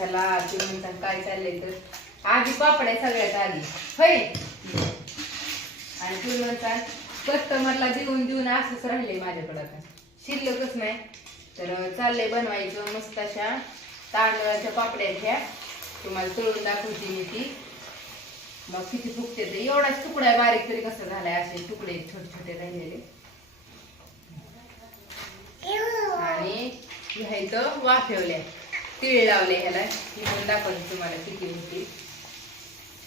चला तुम्ही म्हणता काय चाललंय तर? आधी पापड्या सगळ्यात आधी. होय? आणि तुम्ही म्हणता कस्टमरला देऊन देऊन असंच राहिले माझ्याकडं आता. शिल्लकच नाही. तर चाललंय बनवायचं मस्त अशा तांदळाच्या पापड्या घ्या. तुम्हाला तळून दाखवते मी ती. मग किती फुगते ते. एवढाच तुकडा आहे बारीक तरी कसं झालाय असे तुकडे छोटे छोटे राहिलेले आणि इथं वाफेवल्या. तीळ लावले ह्याला. ही पण दाखवते तुम्हाला किती होती.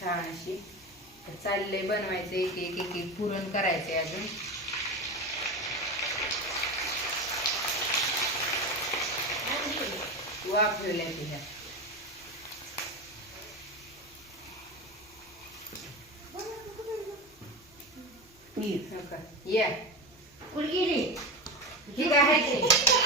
छान अशी. तर चाललंय बनवायचं एक एक एक एक पुरण करायचंय अजून. वाफेवल्या तिच्या हो? या. काय आहे?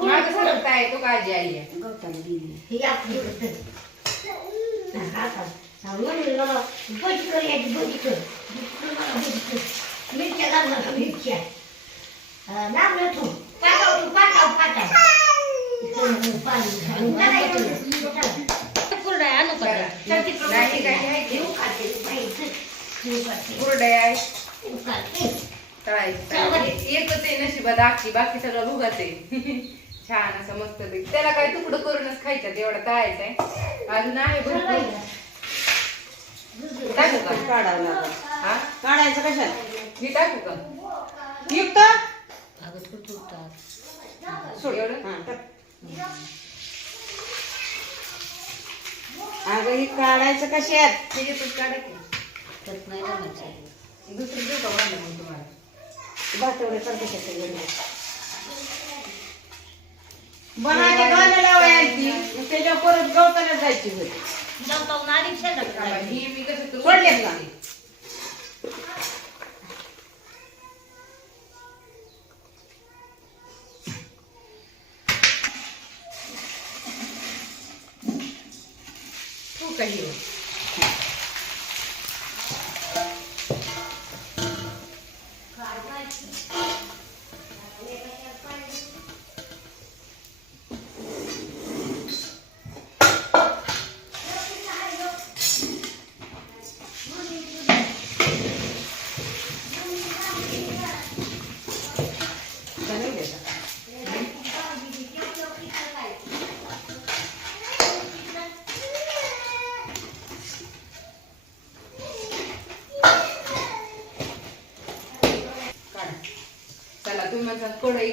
काय सरक काय तो काळजी आली आहे. नाही, काही आहे ते. कुरडया आहे. तळायचं. एकच आहे नशिबात आखी बाकी सगळं भुगाच आहे छान असं मस्त. त्याला काय तुकडं करूनच खायचं एवढं तळायचं आहे अजून आहे भरपूर. टाकू का काढावं हा? काढायचं कशात मी टाकू का? युक्त सोड. एवढं? हा, टाक. अगं ही काढायचं कशात त्याच्यातच काढा की. दुसरं देऊ का मग तुम्हाला? करते बनायचे गाणं लावायची. त्याच्यावर परत गवताला जायची होती. थांबा, ही मी कसं करू? सोडलेत का? तू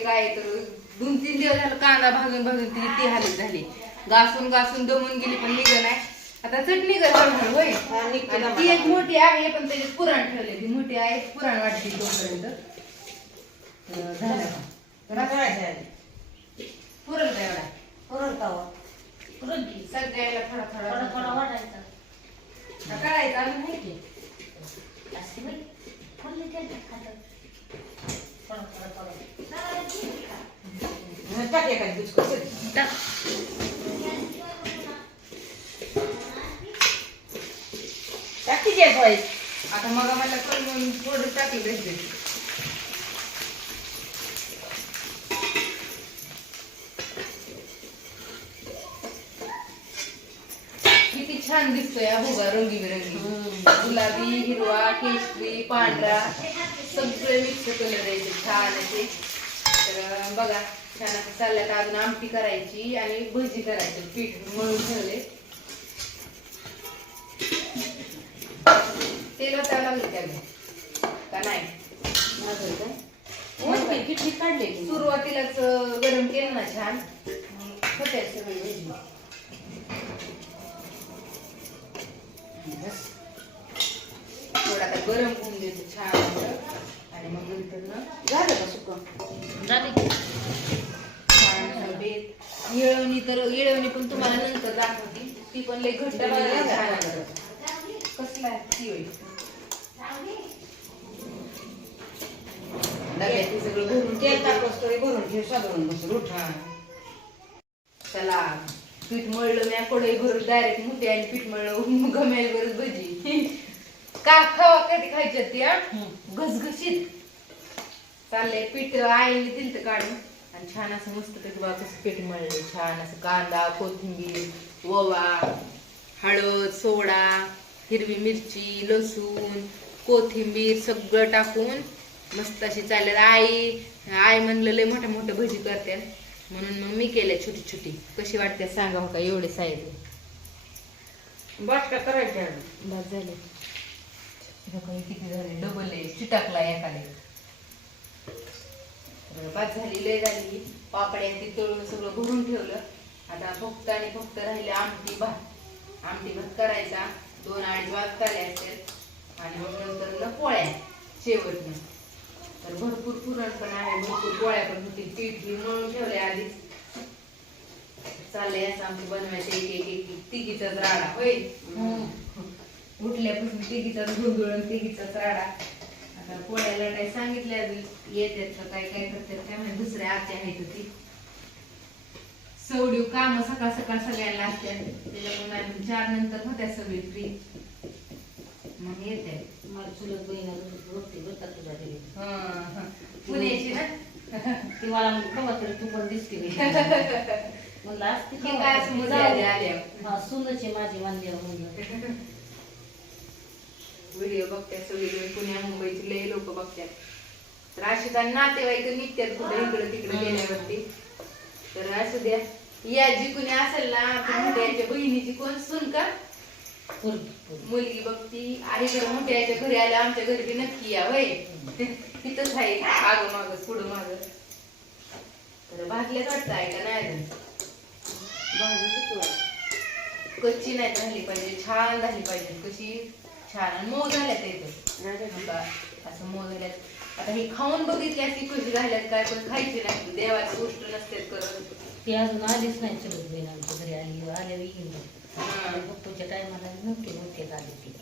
काय तर दोन तीन दिवस झालं कांदा भाजून भाजून ती ती हालत झाली. घासून घासून दमून गेली पण निघ नाही. आता चटणी कर हळूहळू, होय. आणि ती एक. मोठी आहे पण त्याच्यात पुराण ठेवले ती मोठी आहे पुराण वाटते तोपर्यंत. झालं. पुरण का एवढा? पुरण तवा. सगळ्याला थोडा थोडा करायचं अजून आहे की हा, टाक एखादी बिस्कुट. टाक की जे पाहिजे. आता मग मला करून थोडं टाकली किती छान दिसतोय हा भुगा रंगीबेरंगी. गुलाबी हिरवा केशरी पांढरा सगळे मिक्स कलर आहे छान असे तर बघा छान असं चाललं तर अजून आमटी करायची आणि भजी करायची पीठ मळून ठेवले. तेल होता लागले त्याला का नाही किती काढले की? सुरुवातीलाच गरम केलं ना छान होते सगळी भजी बस. थोडा गरम होऊन देतो छान. आणि मग नंतर ना झालं का सुकं? बेत. येळवणी तर येळवणी पण तुम्हाला नंतर दाखवते ती पण लई घट्ट. कसला आहे? ती होय. डब्यात ते सगळं भरून तेल टाकूस तरी भरून ठेव साधारण बसून उठ. चला पीठ मळलं नाही कढई भरून डायरेक्ट मोठे आणि पीठ मळलं गमेल भरून भजी का खावा कधी खायची त्या घसघशीत चाललंय पीठ आईने दिलं काढून आणि छान असं मस्त पैकी बघा कसं पीठ मळलं. छान असं कांदा कोथिंबीर ओवा हळद सोडा हिरवी मिरची लसूण कोथिंबीर सगळं टाकून मस्त अशी चालले आई आई म्हणलं लय मोठ्या मोठ्या भजी करतात म्हणून मग मी केल्या छोटी छोटी. कशी वाटते सांगा हो का? एवढे साईज बस का करायच्या बस झाले. किती झाले? डबल आहे. चिटाकला तर बस झाली लय झाली. पापड्या ती तळून सगळं भरून ठेवलं. आता फक्त आणि फक्त राहिले आमटी भात. आमटी भात करायचा. दोन अडीच वाजता आले असतील. आणि मग नंतर पोळ्या. शेवटनं. तर भरपूर पुरण पण आहे भरपूर पोळ्या पण होतील पीठ बी मळून ठेवले आधीच. चाललंय असं आमचं बनवायचं एक एक एक एक. तिघीचाच राडा. होय? हो. उठल्यापासून तिघीचाच गोंधळ तिघीचाच राडा. आता पोळ्याला काही सांगितलं अजून. येतात तर काय काय करतात काय म्हणजे दुसऱ्या आत्या आहेत ती. सवडीव काम सकाळ सकाळ सगळ्यांना असते त्याच्यामुळे आम्ही चार नंतर होत्या सगळी फ्री मग येते मला चुलत बहीण बघता तुझ्या घरी? पुण्याची ना? ती मला म्हणली कवा तरी तू पण दिसते बाई." म्हणलं असते ती काय असं मजा आली आल्यावर. हा सुनच आहे माझी म्हणलं. व्हिडिओ बघतात सगळीकडे पुण्या मुंबईची लय लोक बघतात तर अशी तर नातेवाईक निघतात कुठे इकडे तिकडे गेल्यावरती. तर असू द्या. या जी कुणी असेल ना ती मोठ्याच्या बहिणीची कोण सुन का? मुलगी बघ मुलगी बघती आहे तर मोठ्याच्या घरी आल्या आमच्या घरी बी नक्की या वय. तिथंच आहे आग माग पुढं माग. तर भाजल्याच वाटतं आहे का नाही कच्ची नाही झाली पाहिजे छान झाली पाहिजे. कशी छान आणि मऊ झाल्यात येतं असं मऊ झाल्यात. आता हे खाऊन बघितली असती कशी झाल्यात काय पण खायची नाही देवाची गोष्ट नसते करत. ती अजून आलीच नाही चुलत बहीण आमच्या घरी आली आल्या हा. पप्पूच्या टायमाला नव्हते नव्हते झाले ती.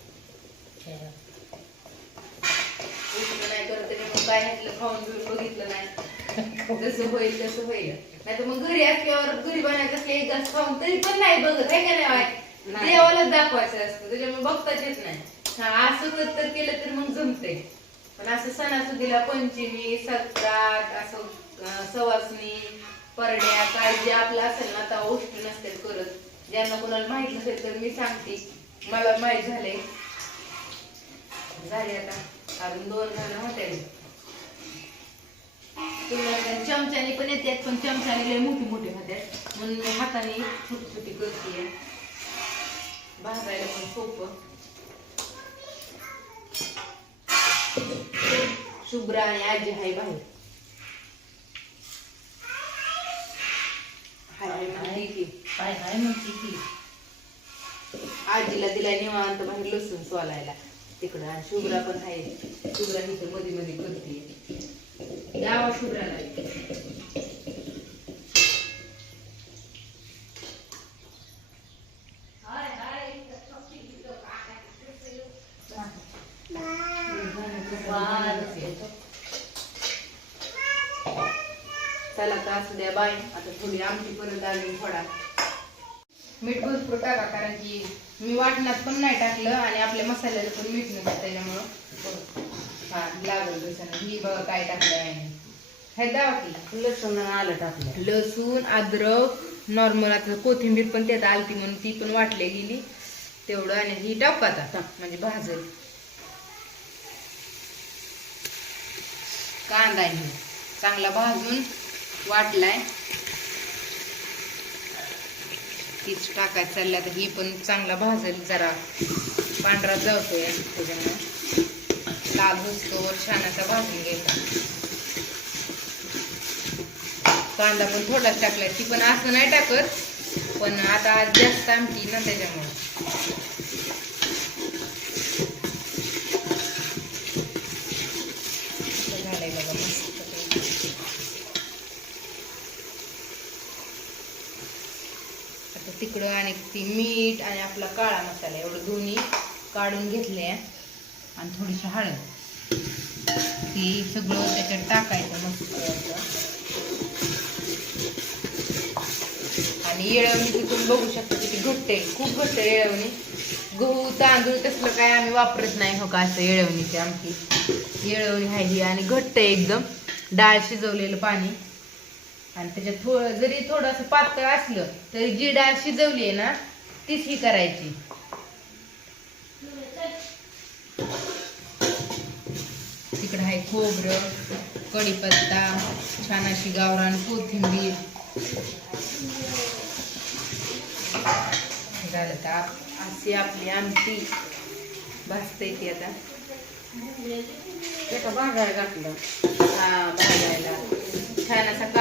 गोष्ट नाही तरी मग काय घातलं खाऊन पिऊन बघितलं नाही. जसं होईल तसं होईल. नाही तर मग घरी असल्यावर घरी बनायचं असलं एक घास खाऊन तरी पण नाही बघत आहे का नाही. देवालाच दाखवायचं असतं त्याच्यामुळे बघताच येत नाही. हा असं तर केलं तर मग जमते पण असं सणासुदीला पंचमी सत्रात असं अं, सवासणी परड्या काय जे आपलं असेल ना आता गोष्टी नसतात करत. ज्यांना कोणाला माहीत नसेल तर मी सांगते. मला माहीत झाले झाले आता. अजून दोन जण होते. चमच्याने पण येतात पण चमच्याने लय मोठी मोठी होत्यात म्हणून मी हाताने छोटी छोटी करते भाजायला पण सोपं. शुभ्रा आणि आजी हाय बाहेर. हाय हाय म्हणते की. म्हणते आजीला दिलाय निवांत बाहेर लसूण सोलायला. तिकडं आणि शुभ्रा पण आहे. शुभ्रा इथं मध्ये मध्ये करते. गावा शुभ्राला चला तर असू द्या बाय आता थोडी आमची परत अजून थोडा. मीठ भरपूर टाका कारण की मी वाटणात पण नाही टाकलं आणि आपल्या मसाल्याला पण मीठ नसतं त्याच्यामुळं. हा लागल ही बघा काय टाकलं आहे हे दावा की. लसूण आलं टाकलं. लसूण अद्रक नॉर्मल आता कोथिंबीर पण त्यात आलती म्हणून ती पण वाटली गेली. तेवढं आणि ही टाक आता म्हणजे भाजल कांदा आहे. चांगला भाजून वाटलाय. तीच टाकायचं चालला आता ही पण चांगला भाजल जरा. पांढरा जातोय त्याच्यामुळे. लाल होतो छान असा भाजून घ्यायचा कांदा पण थोडाच टाकलाय. ती पण असं नाही टाकत पण आता जास्त आमटी ना त्याच्यामुळे असं झालंय बघा मस्तपैकी. इकडं आणि ती मीठ आणि आपला काळा मसाला एवढं दोन्ही काढून घेतले. आणि थोडीशी हळद. ती सगळं त्याच्यात टाकायचं मस्त. आणि येळवणी तिथून बघू शकतो किती घट्ट आहे. खूप घट्ट आहे येळवणी. गहू तांदूळ तसलं काय आम्ही वापरत नाही हो का असं येळवणीची आमची. येळवणी आहे ही आणि घट्ट आहे एकदम. डाळ शिजवलेलं पाणी. आणि त्याच्यात थोडं जरी थोडंसं पातळ असलं तरी जी डाळ शिजवली आहे ना तीच ही करायची. तिकडं आहे खोबरं कढीपत्ता छान अशी गावरान कोथिंबीर. झालं तर अशी आपली आमटी. भासते ती आता. एका घातलं. हा भाजायला.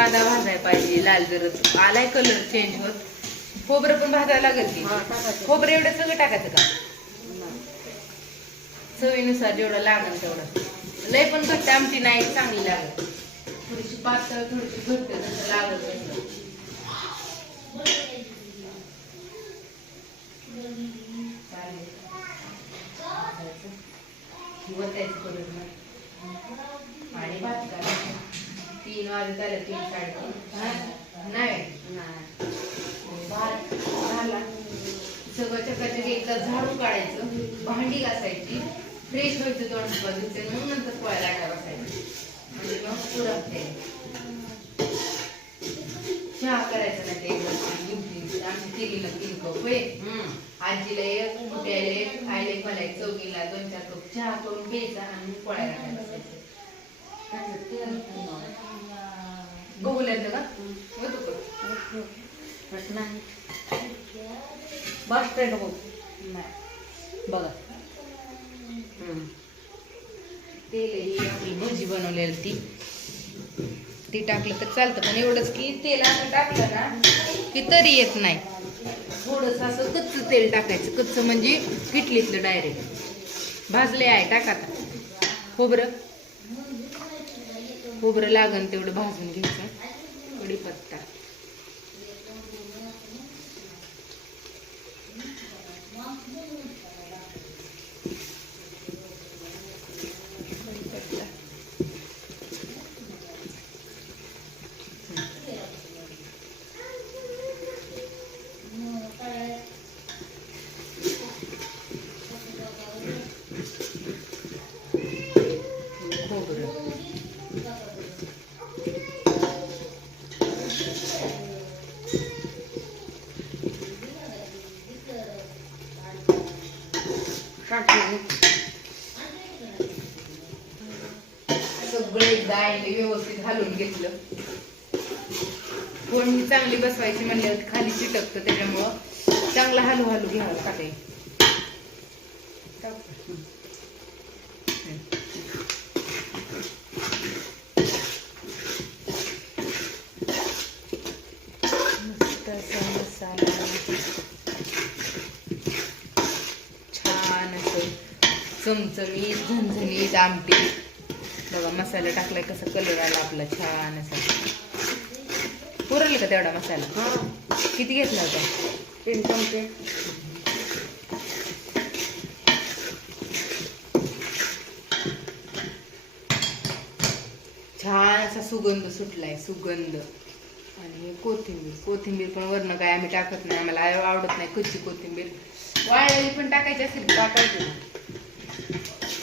कांदा भाजायला पाहिजे लाल जर आलाय कलर चेंज होत. खोबरं पण भाजायला लागत की? खोबरं एवढं सगळं टाकायचं का? चवीनुसार जेवढं लागेल तेवढं. लय पण घट्ट आमटी नाही चांगली लागत थोडीशी पातळ थोडीशी घट्ट जसं लागत वतायची परत. आणि भात. तीन वाजत आले तीन साडेतीन. नाही? झाला. सगळं चकाचक एकदा झाडू काढायचं भांडी घासायची फ्रेश व्हायचं दोन बाजूचे मग नंतर पोळ्याला लाटा बसायचं. म्हणजे मग पुरते चहा करायचं ना ते आमची तिघीला तीन कप होय आजीला एक मोठ्याला एक आईला एक मला एक चौकीला दोन चार कप चहा करून प्यायचा आणि मग पोळ्याला आटा बसायचं. बघूल्यात का? होतो का नाही बस स्टँड बघ. नाही बघा तेल ही आपली भजी बनवलेली ती ती टाकलं तर चालतं पण एवढंच की तेल असं टाकलं ना की तरी येत नाही. थोडस असं कच्च तेल टाकायचं. कच्च म्हणजे किटलीतलं डायरेक्ट भाजले आहे टाका आता. खोबरं. खोबरं लागन तेवढं भाजून घ्यायचं. कढीपत्ता खोबरं टाकली सगळं एकदा आईने व्यवस्थित घालून घेतलं कोणी चांगली बसवायची म्हणल्यावर खाली चिटकतं त्याच्यामुळं चांगलं हलू हलू घ्यावं लागते मस्त असा मसाला. छान असं चमचमीत झणझणीत आमटी. बघा मसाला टाकलाय कसा कलर आला आपला छान असा. पुरल का तेवढा मसाला? हा. किती घेतला होता? तीन चमचे. छान असा सुगंध सुटलाय सुगंध. आणि कोथिंबीर कोथिंबीर पण वरनं काय आम्ही टाकत नाही आम्हाला आवडत नाही कच्ची कोथिंबीर. वाळलेली पण टाकायची असेल तर टाकायची.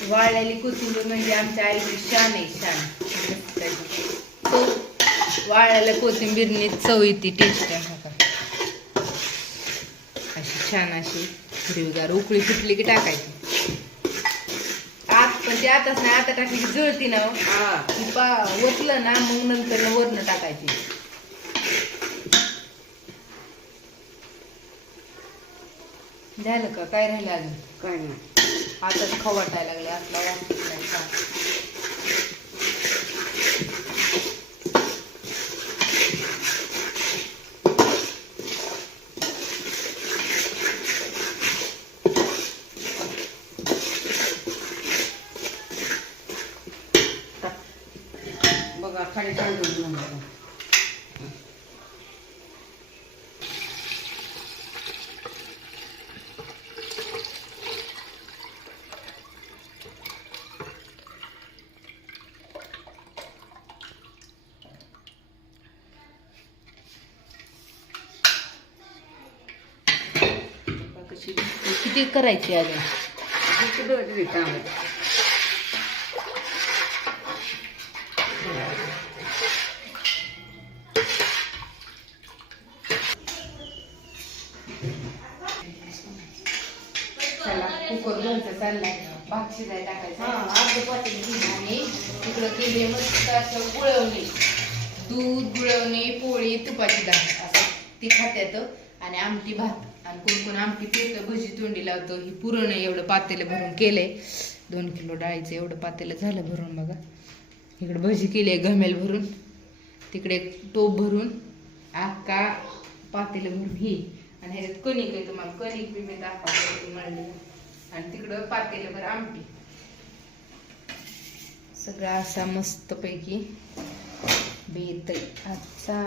वाळलेली कोथिंबीर म्हणजे आमच्या आईची शान आहे शान. वाळलेल्या कोथिंबीरने चव येते टेस्ट आहे अशी छान अशी हिरवीगार उकळी फुटली की टाकायची. ती आताच नाही आता टाकली की जळती ना हो. हा ती पा वतलं ना मग नंतर वरनं टाकायची. झालं का? काय राहिलं अजून? काय नाही. आताच खवटायला लागले असला वाटत नाही का बघा खाली तांदूळ घेऊन बघा किती करायची अजून. भात शिजाय टाकायचा. अर्ध आणि तिकडं केली मस्त असं गुळवणी. दूध गुळवणी पोळी तुपाची डाळ असं. ती खात्यात आणि आमटी भात. आणि कोण कोण आमटी पिळतं भजी तोंडी लावतो. ही पुरण एवढं पातेलं भरून केलंय. दोन किलो डाळीचं एवढं पातेलं झालं भरून बघा. इकडे भजी केली आहे घमेल भरून. तिकडे टोप भरून आका पातेलं भरून ही. आणि ह्याच्यात कणिक आहे तुम्हाला. कणिक बी मी दाखवते मळली आणि तिकडं पातेलं भर आमटी. सगळा असा मस्त पैकी बेत आजचा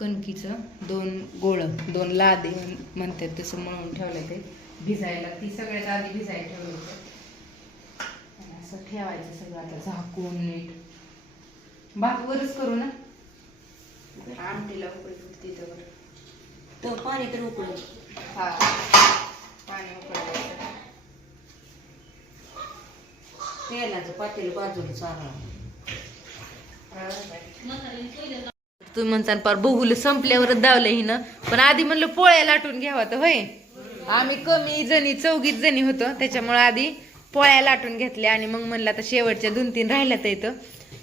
कणकीचं दोन गोळ दोन लादे म्हणतात तसं मळून ठेवलं ते भिजायला. ती सगळ्यात आधी भिजायला ठेवलं होतं. असं ठेवायचं सगळं आता झाकून नीट. भात वरच करू ना? आमटीला उकळी फुटते तर. तर पाणी तर उकळलं. हा पाणी उकळायचं. तेलाचं पातेलं बाजूला चाललं तुम्ही म्हणता पार बघूल संपल्यावरच दावलं हिनं. पण आधी म्हणलं पोळ्या लाटून घ्यावा तर होय. आम्ही कमी जणी चौघीत जणी होतो. त्याच्यामुळे आधी पोळ्या लाटून घेतल्या आणि मग म्हणलं आता शेवटच्या दोन तीन राहिल्या तर इथं.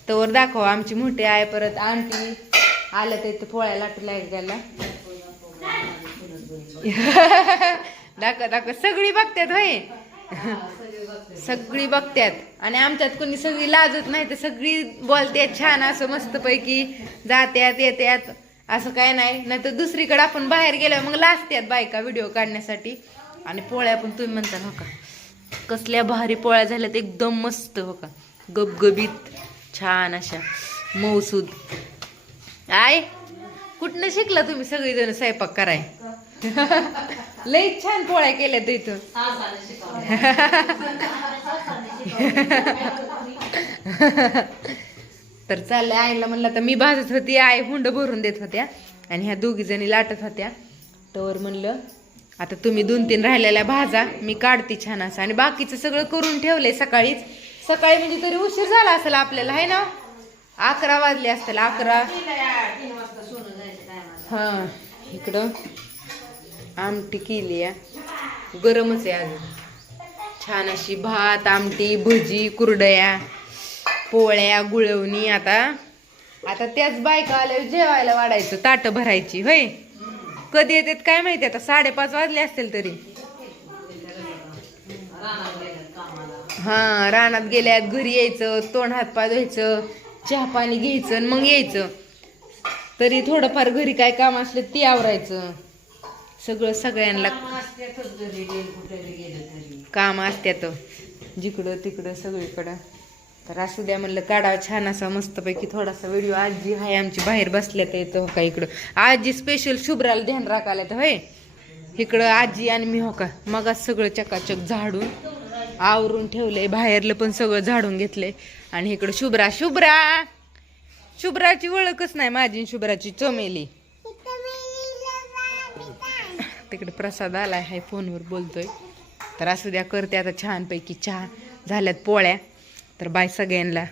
तर दाखवा आमची मोठी आहे परत आंटी आलं तर इथं पोळ्या लाटू लागल्या दाखव दाखव. सगळी बघतात होय. सगळी बघत्यात. आणि आमच्यात कोणी सगळी लाजत नाही तर सगळी बोलत्यात छान असं मस्तपैकी जात्यात येत्यात असं काय नाही. नाही तर दुसरीकडे आपण बाहेर गेल्यावर मग लाजत्यात बायका व्हिडिओ काढण्यासाठी. आणि पोळ्या पण तुम्ही म्हणता हो का? कसल्या भारी पोळ्या झाल्यात एकदम मस्त हो का? गबगबीत छान अशा मौसूद आय कुठनं शिकला तुम्ही सगळीजण स्वयंपाक कराय? लई छान पोळ्या केल्यात इथं. तर चाललंय आईला म्हणलं तर मी भाजत होती आई हुंड भरून देत होत्या आणि ह्या दोघी जणी लाटत होत्या. तर म्हणलं आता तुम्ही दोन तीन राहिलेल्या भाजा मी काढते छान असं. आणि बाकीचं सगळं करून ठेवलंय सकाळीच. सकाळी म्हणजे तरी उशीर झाला असेल आपल्याला आहे ना? अकरा वाजले असतील अकरा. हा इकडं. आमटी केली आहे. गरमच आहे अजून. छान अशी भात आमटी भजी कुरडया पोळ्या गुळवणी आता. आता त्याच बायका आल्यावर जेवायला वाढायचं ताट भरायची होय? कधी येतात काय माहिती आता? साडेपाच वाजले असतील तरी. हा रानात गेल्यात घरी यायचं तोंड हात पाय धुवायचं चहा पाणी घ्यायचं आणि मग यायचं. तरी थोडंफार घरी काय काम असलं ते आवरायचं. सगळं सगळ्यांना काम असत्यात. जिकडं तिकडं सगळीकडं. तर असू द्या म्हणलं काढावं छान असा मस्तपैकी थोडासा व्हिडिओ आजी हाय आमची बाहेर बसल्यात येतं हो का इकडं. आजी स्पेशल शुभ्राला ध्यान राखायला तर होय. इकडं आजी आणि मी हो का. मग सगळं चकाचक झाडून आवरून ठेवलंय. बाहेरलं पण सगळं झाडून घेतलंय. आणि इकडं शुभ्रा शुभ्रा! शुभ्राची ओळखच नाही माझी शुभ्राची चमेली. तिकडे प्रसाद आला आहे फोनवर बोलतोय. तर असू द्या करते आता छानपैकी चहा. झाल्यात पोळ्या. तर बाय सगळ्यांना.